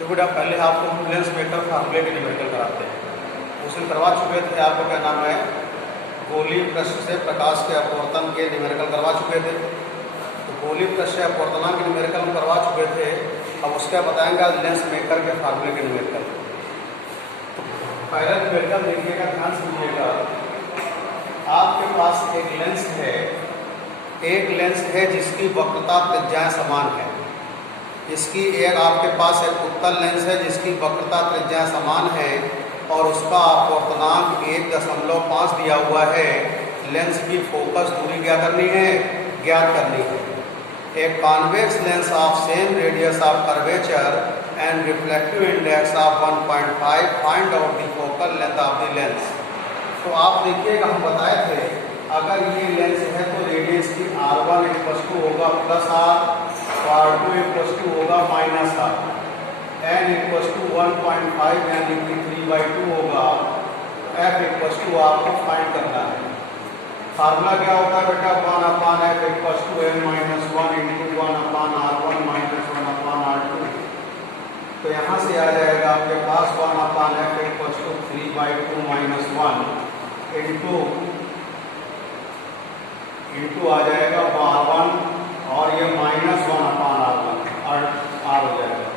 तो बेटा पहले आपको लेंस मेकर फार्मूले के न्यूमेरिकल कराते हैं, उस दिन करवा चुके थे। आपको क्या नाम है, गोलीय पृष्ठ से प्रकाश के अपवर्तन के न्यूमेरिकल करवा चुके थे। तो गोलीय पृष्ठ से अपवर्तनांक के न्यूमेरिकल हम करवा चुके थे। अब उसका बताएंगे आज लेंस मेकर के फार्मूले के न्यूमेरिकल। पहला न्यूमेरिकल देखिएगा, ध्यान सुनिएगा। आपके पास एक लेंस है जिसकी वक्रता त्रिज्याएं समान है। इसकी एक आपके पास एक उत्तल लेंस है जिसकी वक्रता त्रिज्या समान है और उसका अपवर्तनांक 1.5 दिया हुआ है। लेंस की फोकस दूरी क्या करनी है, ज्ञात करनी है। एक convex lens of same radius of curvature and reflective index of 1.5, find out the focal length of the lens. तो आप देखिएगा, हम बताए थे अगर ये लेंस है तो रेडियस की R1 = होगा +R, R2 = होगा -R, n = 1.5 यानी कि 3/2 होगा। f = आपको फाइंड करना है। फार्मूला क्या होता है बेटा, 1/f = n - 1 × 1/R1 - 1/R2। तो यहाँ से आ जाएगा आपके पास 1/f = 3/2 - 1 इंटू आ जाएगा R1 और ये -1/R1 R हो जाएगा।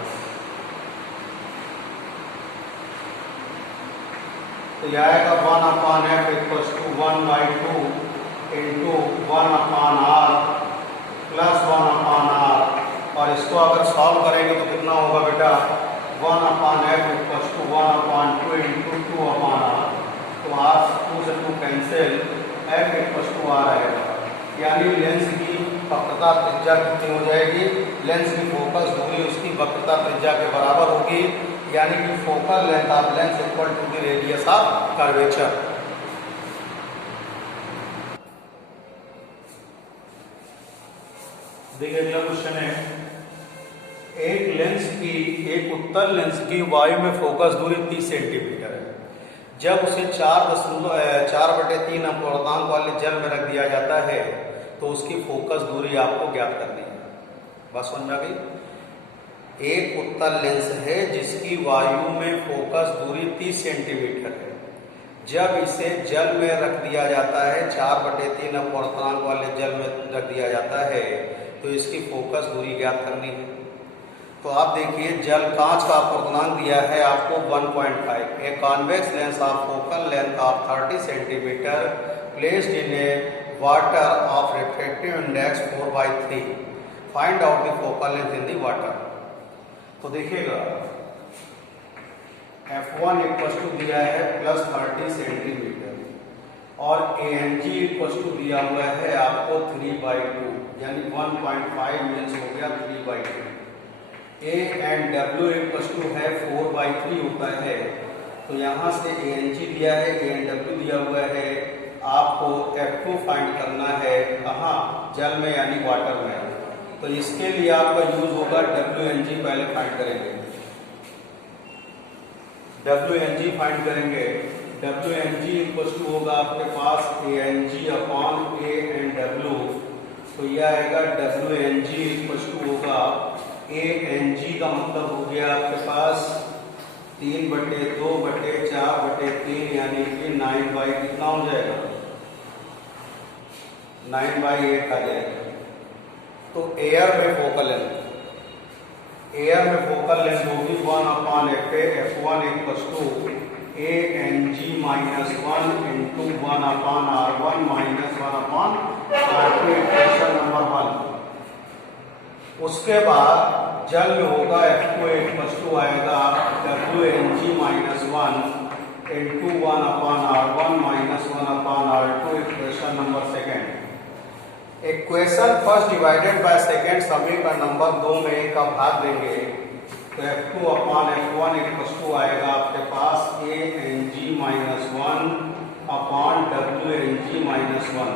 तो यह आएगा 1/f = 1/2 into 1/R plus 1/R। और इसको अगर सॉल्व करेंगे तो कितना होगा बेटा, 1/f = 1/2 इंटू 2/R। तो R2 से 2 कैंसिल, f = R आएगा। यानी लेंस की वक्रता त्रिज्या कितनी हो जाएगी, लेंस की फोकस दूरी उसकी वक्रता त्रिज्या के बराबर होगी। यानी कि focal length of lens equal to the radius of curvature. देखिए अगला क्वेश्चन है, एक उत्तल लेंस की वायु में फोकस दूरी 30 सेंटीमीटर है। जब उसे 4/3 अपवर्तनांक वाले जल में रख दिया जाता है तो उसकी फोकस दूरी आपको ज्ञात करनी है। बात समझ में आ गई। एक उत्तल लेंस है जिसकी वायु में फोकस दूरी 30 सेंटीमीटर है। जब इसे जल में रख दिया जाता है, 4/3 अपवर्तनांक वाले जल में रख दिया जाता है तो इसकी फोकस दूरी ज्ञात करनी है। तो आप देखिए, जल कांच का अपवर्तनांक दिया है आपको 1.5। A convex lens of focal length of 30 centimetre placed in A water of refractive index 4/3, find out the focal length in the water. तो देखिएगा, f1 = दिया है +30 सेंटीमीटर और Ang = दिया हुआ है आपको 3/2 यानी 1.5 मीन्स हो गया 3/2। A एंड W = है 4/3 होता है। तो यहाँ से Ang दिया है, A एंड W दिया हुआ है। आपको F2 फाइंड करना है, कहाँ, जल में यानी वाटर में। तो इसके लिए आपका यूज होगा WNG। पहले फाइंड करेंगे, WNG फाइंड करेंगे। WNG = होगा आपके पास Ang/A एंड W। तो यह आएगा WNG = होगा Ang का मतलब हो गया आपके पास 3/2/4/3 यानी कि 9/, कितना हो जाएगा, 9/8 आ जाएगा। तो एयर में फोकल लेंथ होगी 1/fa। f1 = Ang - 1 into 1/R1 - 1/R2 equation number 1। उसके बाद जल में होगा F2 = आएगा WNG - 1 into 1/R1 - 1/R2 equation number 2। Equation first divided by second, समीकरण नंबर 2 में 1 का भाग देंगे तो F2/F1 = आएगा आपके पास Ang - 1/WNG - 1।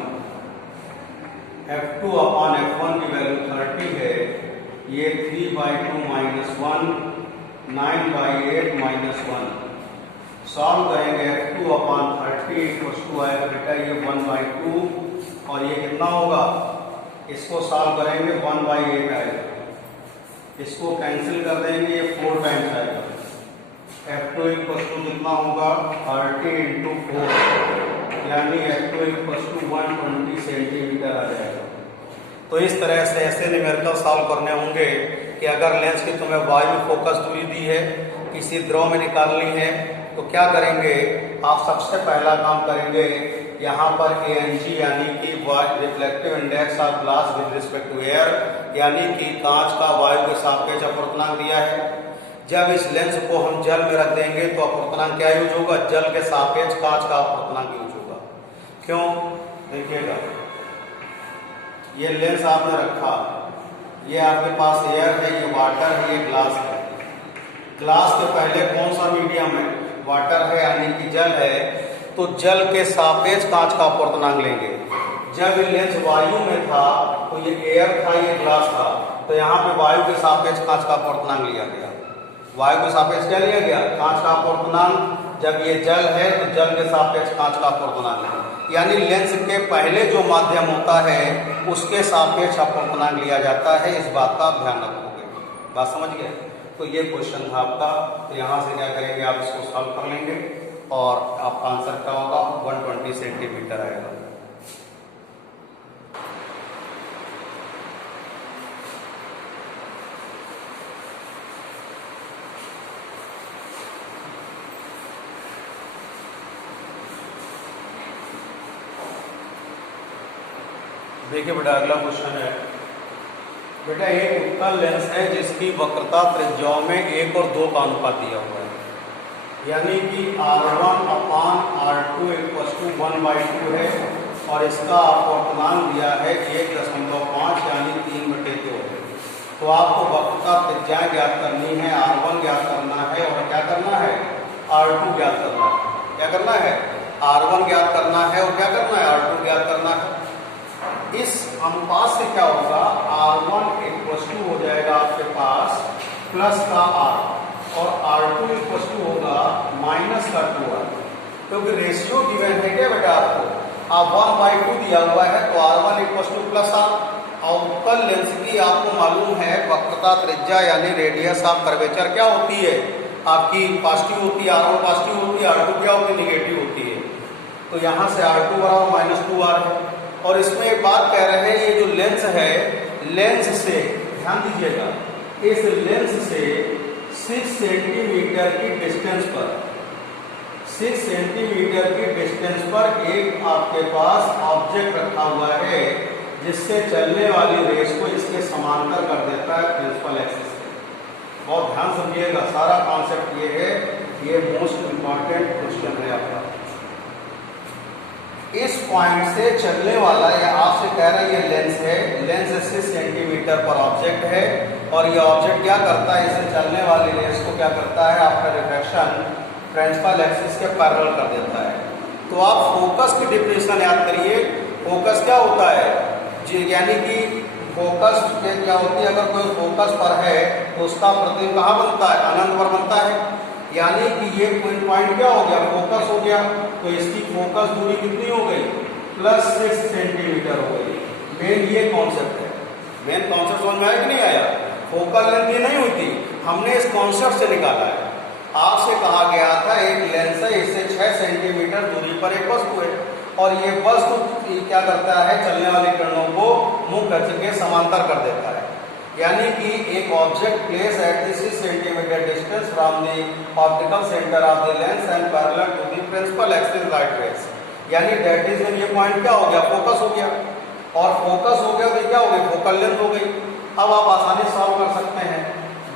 F2/F1 की वैल्यू 30 है। ये 3/2 - 1 9/8 - 1। सॉल्व करेंगे, F2/30 = आएगा बेटा ये 1/2 और ये कितना होगा, इसको सॉल्व करेंगे 1/8 आएगा। इसको कैंसिल कर देंगे, ये 4 टाइम्स आएगा। F2 इक्वल टू कितना होगा 30 इंटू 4, यानी F2 इक्वल टू 120 सेंटीमीटर आ जाएगा। तो इस तरह से ऐसे न्यूमेरिकल सॉल्व करने होंगे कि अगर लेंस की तुम्हें वायु फोकस दूरी दी है, किसी द्रव में निकालनी है, तो क्या करेंगे आप? सबसे पहला काम करेंगे, यहाँ पर ANG यानी कि reflective index of glass with respect to air, यानी कि कांच का वायु के सापेक्ष अपवर्तनांक दिया है। जब इस लेंस को हम जल में रख देंगे तो अपवर्तनांक क्या यूज होगा? जल के सापेक्ष कांच का अपवर्तनांक यूज होगा। क्यों? देखिएगा, ये लेंस आपने रखा, ये आपके पास एयर है, ये वाटर है, ये ग्लास है। ग्लास के पहले कौन सा मीडियम है? वाटर है, यानी कि जल है। तो जल के सापेक्ष कांच का अपवर्तनांक लेंगे। जब ये लेंस वायु में था तो ये एयर था, ये ग्लास था, तो यहाँ पे वायु के सापेक्ष कांच का अपवर्तनांक लिया गया। वायु के सापेक्ष क्या लिया गया? कांच का अपवर्तनांक। जब ये जल है तो जल के सापेक्ष कांच का अपवर्तनांक है, यानी लेंस के पहले जो माध्यम होता है उसके सापेक्ष अपवर्तनांक लिया जाता है। इस बात का आप ध्यान रखोगे। बात समझ गए? तो ये क्वेश्चन था आपका। तो यहाँ से क्या करेंगे, आप इसको सॉल्व कर लेंगे और आपका आंसर क्या होगा? 120 सेंटीमीटर आएगा। देखिए बेटा, अगला क्वेश्चन है। बेटा, एक उत्तल लेंस है जिसकी वक्रता त्रिज्याओं में 1 और 2 का अनुपात दिया हुआ है, यानी कि R1 upon R2 equal to 1/2 है, और इसका अपवर्तनांक दिया है 1.5, यानी 3/2 है। तो आपको वक्रता त्रिज्या ज्ञात करनी है, R1 ज्ञात करना है, और क्या करना है? R2 ज्ञात करना है। क्या करना है? R1 ज्ञात करना है, और क्या करना है? R2 ज्ञात करना है। इस अनुपात से क्या होगा? R1 इक्वल टू हो जाएगा आपके पास प्लस का R, और R2 इक्वल टू होगा माइनस का 2R, क्योंकि रेशियो गिवन है क्या बेटा आपको? आप 1/2 दिया हुआ है, तो R1 equal two plus R। और उत्तल लेंस की आपको मालूम है वक्रता त्रिज्या यानी रेडियस ऑफ कर्वेचर क्या होती है? आपकी पॉजिटिव होती है, R1 पॉजिटिव होती है, R2 क्या होती है? निगेटिव होती है। तो यहाँ से R2 बराबर -2R है। और इसमें एक बात कह रहे हैं, ये जो लेंस है, लेंस से ध्यान दीजिएगा, इस लेंस से 6 सेंटीमीटर की डिस्टेंस पर 6 सेंटीमीटर की डिस्टेंस पर एक आपके पास ऑब्जेक्ट रखा हुआ है, जिससे चलने वाली रेस को इसके समांतर कर देता है प्रिंसिपल एक्सिस से। बहुत ध्यान समझिएगा, सारा कॉन्सेप्ट ये है, ये मोस्ट इंपॉर्टेंट क्वेश्चन है आपका। इस पॉइंट से चलने वाला, या आपसे कह रहा है ये लेंस है, लेंस 6 सेंटीमीटर पर ऑब्जेक्ट है, और ये ऑब्जेक्ट क्या करता है? इसे चलने वाली रेस को क्या करता है? आपका रिफ्लेक्शन प्रिंसिपल एक्सिस के पैरेलल कर देता है। तो आप फोकस की डिफिनेशन याद करिए। फोकस क्या होता है जी? यानी कि फोकस क्या होती है? अगर कोई फोकस पर है तो उसका प्रतिबिंब कहाँ बनता है? अनंत पर बनता है। यानी कि ये पॉइंट क्या हो गया? फोकस हो गया। तो इसकी फोकस दूरी कितनी हो गई? +6 सेंटीमीटर हो गई। मेन ये कॉन्सेप्ट है। मेन कॉन्सेप्ट समझ में आया कि नहीं आया? फोकल लेंथ ये नहीं हुई थी, हमने इस कॉन्सेप्ट से निकाला है। आपसे कहा गया था एक लेंस है, इससे 6 सेंटीमीटर दूरी पर एक वस्तु है, और ये वस्तु क्या करता है? चलने वाली किरणों को मुख गति के समांतर कर देता है। यानी कि एक object place at 6 centimetre distance from the optical centre of the lens and parallel to the principal axis light rays, यानी दैट इज ये पॉइंट क्या हो गया? फोकस हो गया। और फोकस हो गया तो क्या हो गई? फोकल लेंथ हो गई। अब आप आसानी सॉल्व कर सकते हैं।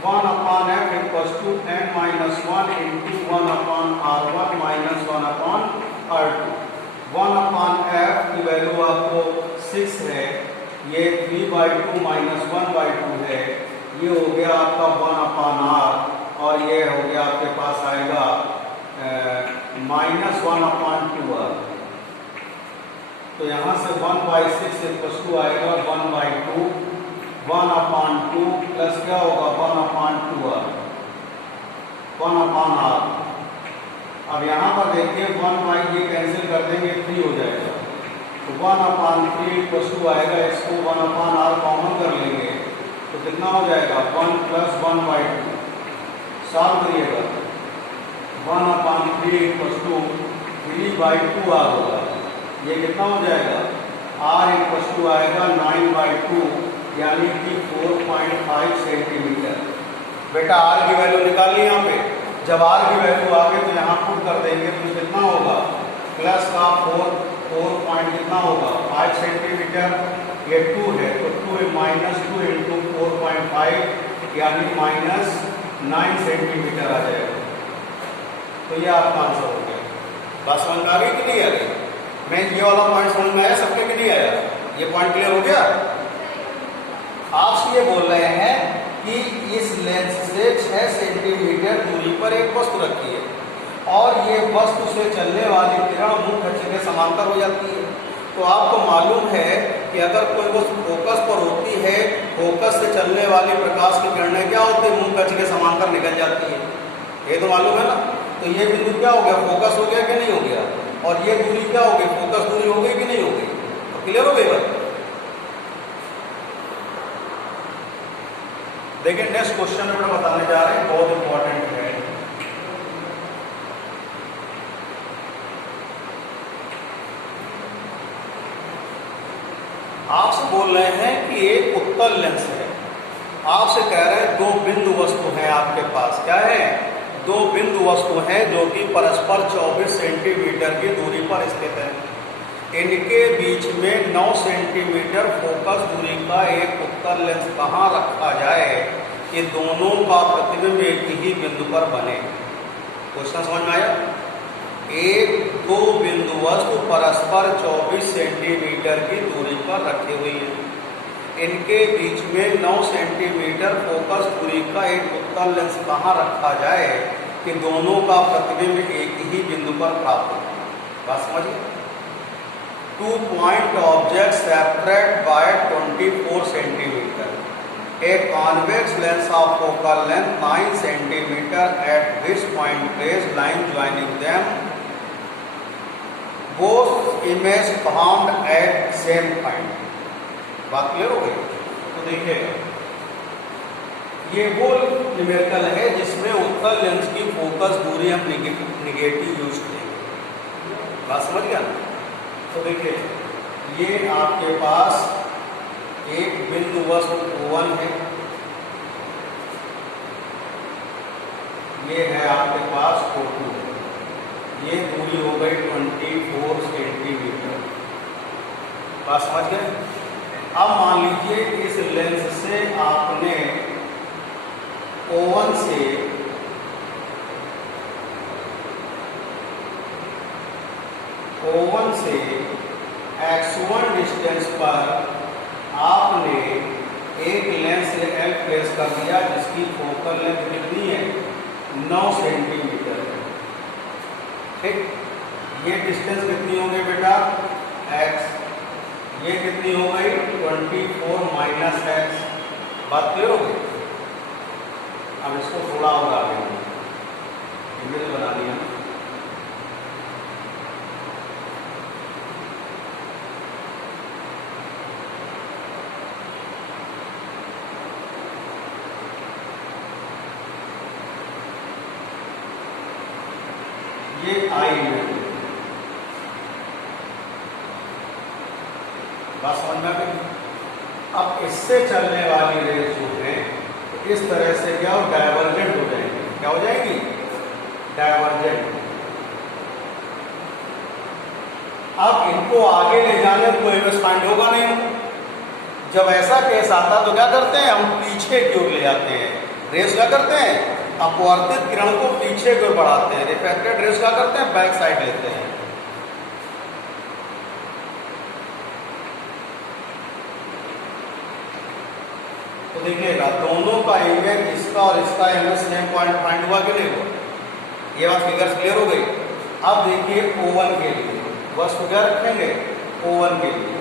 1/f equals to n-1 into 1/r1 minus 1/r2। 1/f की वैल्यू आपको 6 है, ये 3/2 माइनस 1/2 है, ये हो गया आपका 1/r, और ये हो गया आपके पास आएगा -1/2r। तो यहाँ से 1/6 इक्वल्स टू आएगा 1/2, 1/2 प्लस क्या होगा? 1/2r, 1/r। अब यहाँ पर देखिए 1 ये कैंसिल कर देंगे, 3 हो जाएगा। तो 1/3 इक्वल्स टू आएगा, इसको 1/r कॉमन कर लेंगे, तो कितना हो जाएगा 1 + 1/2, सॉल्व करिएगा 1/3 = 3/2 r होगा। ये कितना हो जाएगा r = आएगा 9/2 यानी कि 4.5 सेंटीमीटर। बेटा r की वैल्यू निकालिए यहाँ पे। जब r की वैल्यू आ गई तो यहाँ पुट कर देंगे तो कितना होगा प्लस का 4 पॉइंट कितना होगा 5 सेंटीमीटर, ये 2 है तो 2 × 4.5 यानी -9 सेंटीमीटर आ जाएगा। तो ये आपका आंसर हो गया। बात समझ में आ गई कि नहीं आ गई? मैं ये वाला पॉइंट समझ में आया सबके कि नहीं आया? ये पॉइंट क्लियर हो गया? आपसे ये बोल रहे हैं कि इस लेंस से 6 सेंटीमीटर दूरी पर एक वस्तु रखी है और ये वस्तु से चलने वाली किरण मुख्य अक्ष के समांतर हो जाती है। तो आपको मालूम है कि अगर कोई वस्तु फोकस पर होती है, फोकस से चलने वाली प्रकाश की किरणें क्या होती है मुख्य अक्ष के समांतर निकल जाती है। ये तो मालूम है ना? तो ये बिंदु क्या हो गया फोकस हो गया कि नहीं हो गया? और ये दूरी क्या हो गई फोकस दूरी हो गई कि नहीं हो गई? तो क्लियर हो गई बात? देखिए नेक्स्ट क्वेश्चन में बताने जा रहे हैं, बहुत इंपॉर्टेंट है। आपसे बोल रहे हैं कि एक उत्तल लेंस है, आपसे कह रहे हैं 2 बिंदु वस्तु हैं आपके पास। क्या है? 2 बिंदु वस्तु हैं जो कि परस्पर 24 सेंटीमीटर की दूरी पर स्थित है। इनके बीच में 9 सेंटीमीटर फोकस दूरी का एक उत्तल लेंस कहाँ रखा जाए कि दोनों का प्रतिबिंब एक ही बिंदु पर बने? क्वेश्चन समझ में आया? 2 बिंदु वस्तु परस्पर 24 सेंटीमीटर की दूरी पर रखी हुई है। इनके बीच में 9 सेंटीमीटर फोकस दूरी का एक उत्तल लेंस कहाँ रखा जाए कि दोनों का प्रतिबिंब एक ही बिंदु पर प्राप्त हो? बात समझिए। 2 point objects separate by 24 centimeter. A convex lens of focal length 9 centimeter at which point place line joining them. Both image formed at same point. बात क्लियर हो गई? तो देखिएगा ये वो न्यूमेरिकल है जिसमें उत्तल लेंस की फोकस दूरी हम निगेटिव यूज करेंगे। बात समझ गया ना? तो देखिए ये आपके पास एक बिंदु वस्तु O1 है, ये है आपके पास O2, ये दूरी हो गई 24 सेंटीमीटर। बात समझ गए? अब मान लीजिए इस लेंस से आपने O1 से x1 डिस्टेंस पर आपने एक लेंस L प्लेस कर दिया जिसकी फोकल लेंथ कितनी है 9 सेंटीमीटर। ठीक, ये डिस्टेंस कितनी हो गई बेटा x, ये कितनी हो गई 24 - x। बात क्लियर हो गई? अब इसको थोड़ा और आगे इमेज बना दिया। ये आई है, बात समझ में आ गई? अब इससे चलने वाली रेस जो है इस तरह से क्या हो डाइवर्जेंट हो जाएंगी। क्या हो जाएगी? डाइवर्जेंट। अब इनको आगे ले जाने कोई इमेज फाइंड होगा नहीं। जब ऐसा केस आता तो क्या करते हैं हम पीछे की ओर ले जाते हैं। रेस क्या करते हैं अपवर्तित किरण को पीछे की ओर बढ़ाते हैं। रिफ्रैक्टेड रेस क्या करते हैं बैक साइड लेते हैं। तो देखिएगा दोनों का इमेज इसका और इसका इमेज सेम पॉइंट फाइंड हुआ कि नहीं हुआ? ये बात फिगर्स क्लियर हो गई। अब देखिए O1 के लिए वस्तु क्या रखेंगे O1 के लिए।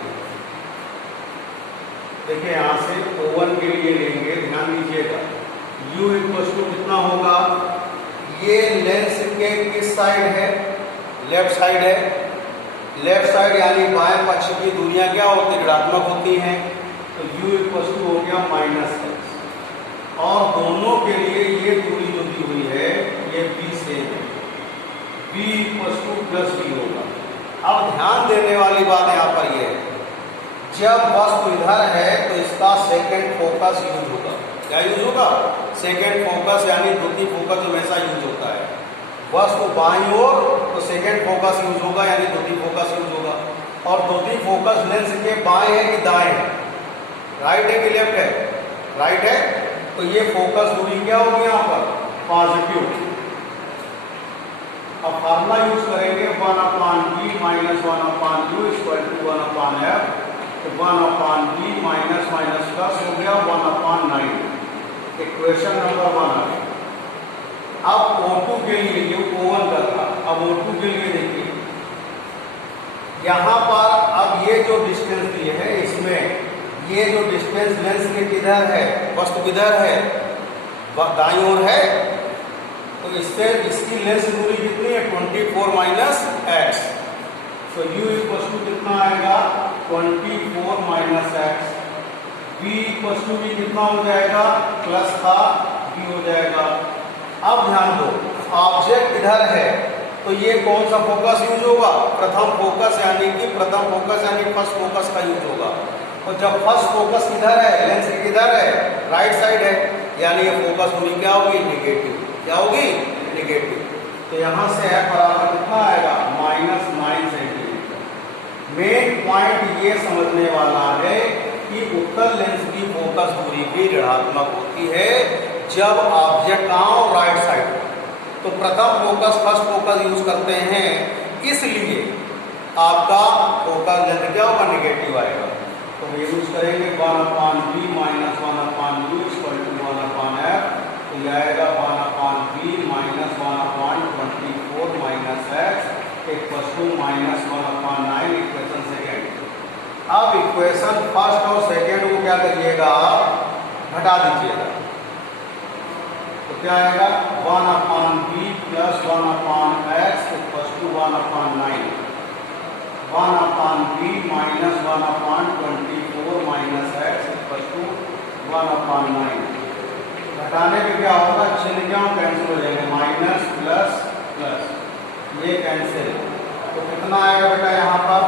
देखिए यहां से O1 के लिए लेंगे, ध्यान दीजिएगा U = कितना होगा? ये लेंस के किस साइड है? लेफ्ट साइड है। लेफ्ट साइड यानी बाएं पक्ष की दूरियां क्या होती है ऋणात्मक होती हैं। तो U = हो गया -x। और दोनों के लिए ये दूरी जो दी हुई है ये बी सेम है, B equals to plus B होगा। अब ध्यान देने वाली बात यहाँ पर ये है, जब वस्तु इधर है तो इसका सेकेंड फोकस यूज होगा। क्या यूज होगा? सेकेंड फोकस, यानी द्वितीय फोकस हमेशा यूज होता है। वस्तु बाईं ओर तो सेकेंड फोकस यूज होगा, यानी द्वितीय फोकस यूज होगा। और द्वितीय फोकस लेंस के बाएं है कि दाएं है, राइट है कि लेफ्ट है? राइट है। तो ये फोकस दूरी क्या होगी यहाँ पर? पॉजिटिव। अब फार्मूला यूज करेंगे 1/b minus 1/u equal to 1/f। तो 1/b माइनस माइनस प्लस हो गया 1/9। इक्वेशन नंबर 1 आ गया। अब O2 के लिए, ये O1 का था, अब O2 के लिए देखिए यहाँ पर अब ये जो डिस्टेंस दिए है इसमें ये जो डिस्टेंस लेंस के किधर है, वस्तु किधर है? दाईं ओर है। तो इससे इसकी लेंस दूरी कितनी है? 24 माइनस x। तो u इक्वल टू कितना आएगा? 24 minus x। v equal to भी कितना हो जाएगा? प्लस का b हो जाएगा। अब ध्यान दो, ऑब्जेक्ट इधर है तो ये कौन सा फोकस यूज होगा? प्रथम फोकस, यानी कि प्रथम फोकस यानी फर्स्ट फोकस का यूज होगा। और जब फर्स्ट फोकस किधर है, लेंस के किधर है? राइट साइड है, यानी ये फोकस दूरी क्या होगी? निगेटिव। क्या होगी? निगेटिव। तो यहाँ से है बराबर कितना आएगा? -9 सेंटीमीटर। मेन पॉइंट ये समझने वाला है कि उत्तल लेंस की फोकस दूरी भी ऋणात्मक होती है जब ऑब्जेक्ट कहाँ हो? Right side. तो प्रथम फोकस फर्स्ट फोकस यूज करते हैं, इसलिए आपका फोकस लेंथ क्या होगा? निगेटिव आएगा। तो ये यूज करेंगे 1/b minus 1/u equal to 1/f। तो ये आएगा 1/b minus 1/24 minus x equal to -1/9। Equation second. अब इक्वेशन फर्स्ट और सेकेंड को क्या करिएगा? घटा दीजिएगा। तो क्या आएगा? 1/b plus 1/x equal to 1/9। 1/b minus 1/24 minus x equal to 1/9। घटाने पे क्या होगा? चिन्ह क्या कैंसिल हो जाएंगे, माइनस प्लस प्लस ये कैंसिल। तो कितना आएगा बेटा यहाँ पर?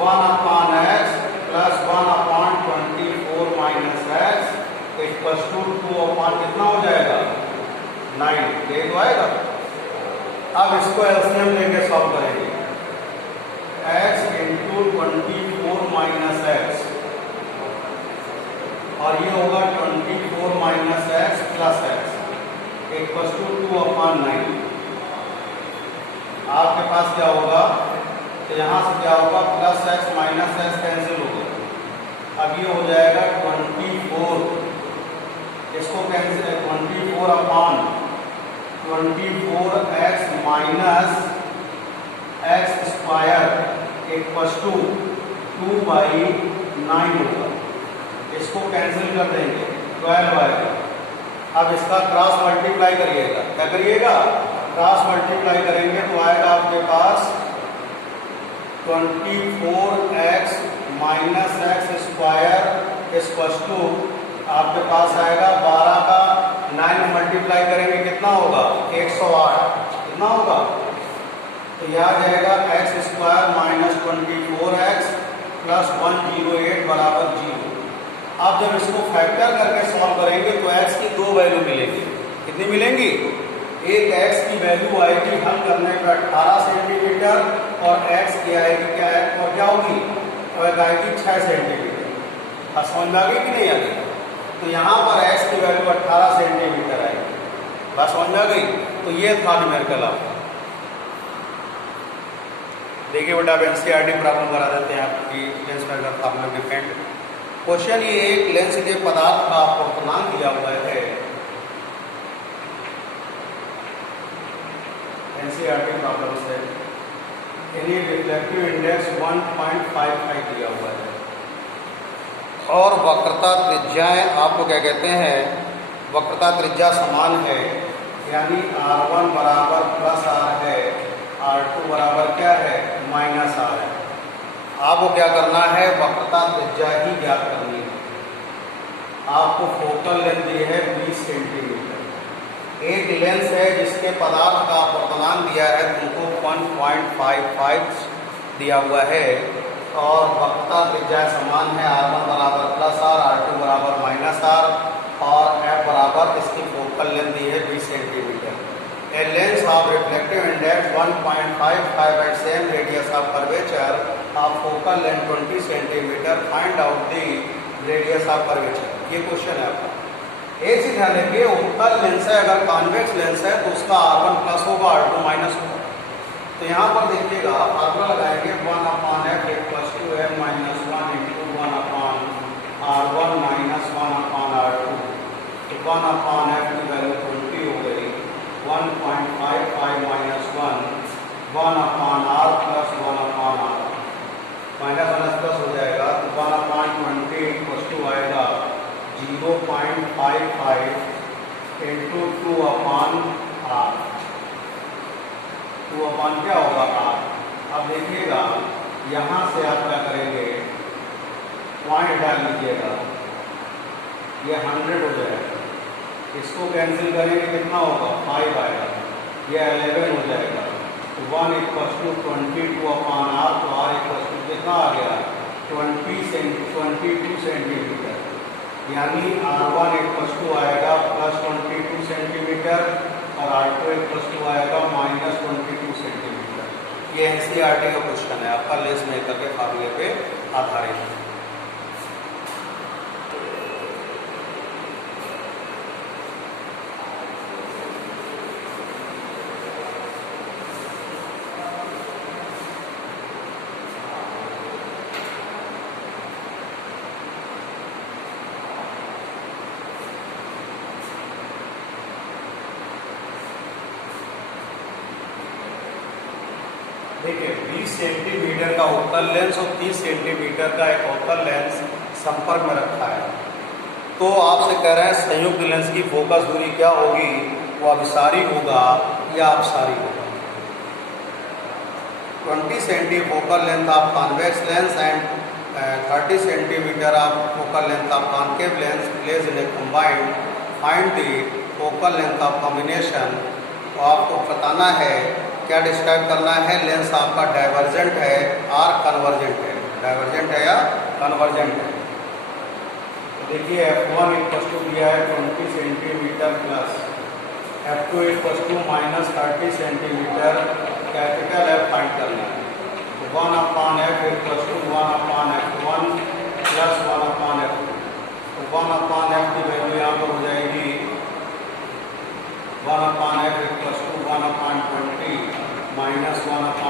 1/x plus 1/24 minus x equal to 2/, कितना हो जाएगा? 9। ये तो आएगा। अब इसको एलसीएम लेके सॉल्व करेंगे। x इंटू 24 माइनस x और ये होगा 24 minus x plus x equal to 2/9। आपके पास क्या होगा? तो यहाँ से क्या होगा? Plus x minus x cancel हो गया। अब ये हो जाएगा 24, इसको cancel 24/24x minus x square equal to 2/9 होगा। इसको कैंसिल कर देंगे, 12 आएगा। अब इसका क्रॉस मल्टीप्लाई करिएगा। क्या करिएगा? क्रॉस मल्टीप्लाई करेंगे तो आएगा आपके पास 24x minus x square equal to आपके पास आएगा 12 का 9 मल्टीप्लाई करेंगे कितना होगा? 108। कितना होगा? तो यह आ जाएगा x square minus 24x plus 108 बराबर 0। आप जब इसको फैक्टर करके सॉल्व करेंगे तो x की दो वैल्यू मिलेंगी। कितनी मिलेंगी? एक x की वैल्यू आएगी हल करने पर 18 सेंटीमीटर और x की आएगी क्या है? और क्या होगी? और आएगी 6 सेंटीमीटर। समझ में आ गई कि नहीं आ गई? तो यहाँ पर x की वैल्यू 18 सेंटीमीटर आएगी। बात समझ में आ गई? तो ये था न्यूमेरिकल। आप देखिए बेटा, अब एनसीईआरटी प्रॉब्लम करा देते हैं आपकी lens major formula depend. Question ये एक लेंस के पदार्थ का आपको पूर्णांक दिया हुआ है। एनसीईआरटी प्रॉब्लम से यानी रिफ्लेक्टिव इंडेक्स 1.55 दिया हुआ है और वक्रता त्रिज्याएं आपको क्या कहते हैं? वक्रता त्रिज्या समान है, यानी R1 बराबर प्लस R है, R2 बराबर क्या है? माइनस R है। आपको क्या करना है? वक्रता त्रिज्या ही ज्ञात करनी है। आपको फोकल लेंथ दी है 20 सेंटीमीटर। एक लेंस है जिसके पदार्थ का अपर्तनांक दिया है तुमको 1.55 दिया हुआ है और वक्रता त्रिज्या समान है, r1 बराबर +r, r2 बराबर -r और f बराबर इसकी फोकल लेंथ दी है 20 centimetre. A lens of reflective index 1.55 at same radius of curvature of focal length 20 centimeter. Find out the radius of curvature. ये क्वेश्चन है आपका। एक चीज ध्यान रखिए, उत्तल लेंस है, अगर कॉन्वेक्स लेंस है तो उसका r1 प्लस होगा, r2 माइनस होगा। तो यहाँ पर देखिएगा फार्मूला लगाएंगे 1/f = m - 1 × 1/r1 - 1/r2। तो 1/f की वैल्यू 20 हो गई, 1.55 - 1 1/r + 1/r माइनस प्लस हो जाएगा, तो 1/20 आएगा 0.55 × 2/r। 2/, क्या होगा, r। अब देखिएगा यहाँ से आप क्या करेंगे, पॉइंट डाल लीजिएगा, ये 100 हो जाएगा। इसको कैंसिल करेंगे कितना होगा, 5 आएगा, ये 11 हो जाएगा। तो 1 = 22/r, तो r = कितना आ गया, 22 सेंटीमीटर। यानी r1 = आएगा +22 सेंटीमीटर और r2 = आएगा -22 सेंटीमीटर। ये NCERT का क्वेश्चन है आपका, लेंस मेकर के फार्मूले पे आधारित है। देखिए 20 सेंटीमीटर का उत्तल लेंस और 30 सेंटीमीटर का एक अवतल लेंस संपर्क में रखा है। तो आपसे कह रहे हैं संयुक्त लेंस की फोकस दूरी क्या होगी, वो अभिसारी होगा या अपसारी होगा। 20 centi focal length of convex lens and 30 centimetre of focal length of concave lens place in a combined. Find the focal length of combination. तो आपको बताना है, क्या डिस्क्राइब करना है, लेंस आपका डाइवर्जेंट है और कन्वर्जेंट है। डाइवर्जेंट है या कन्वर्जेंट है। तो देखिए f1 = दिया है 20 centimetre plus f2 = -30 centimetre. Capital F find करना है। तो 1/f = 1/f1 + 1/f2। तो 1/f की वैल्यू यहाँ पर हो जाएगी 1/f = 1/20 - 1/f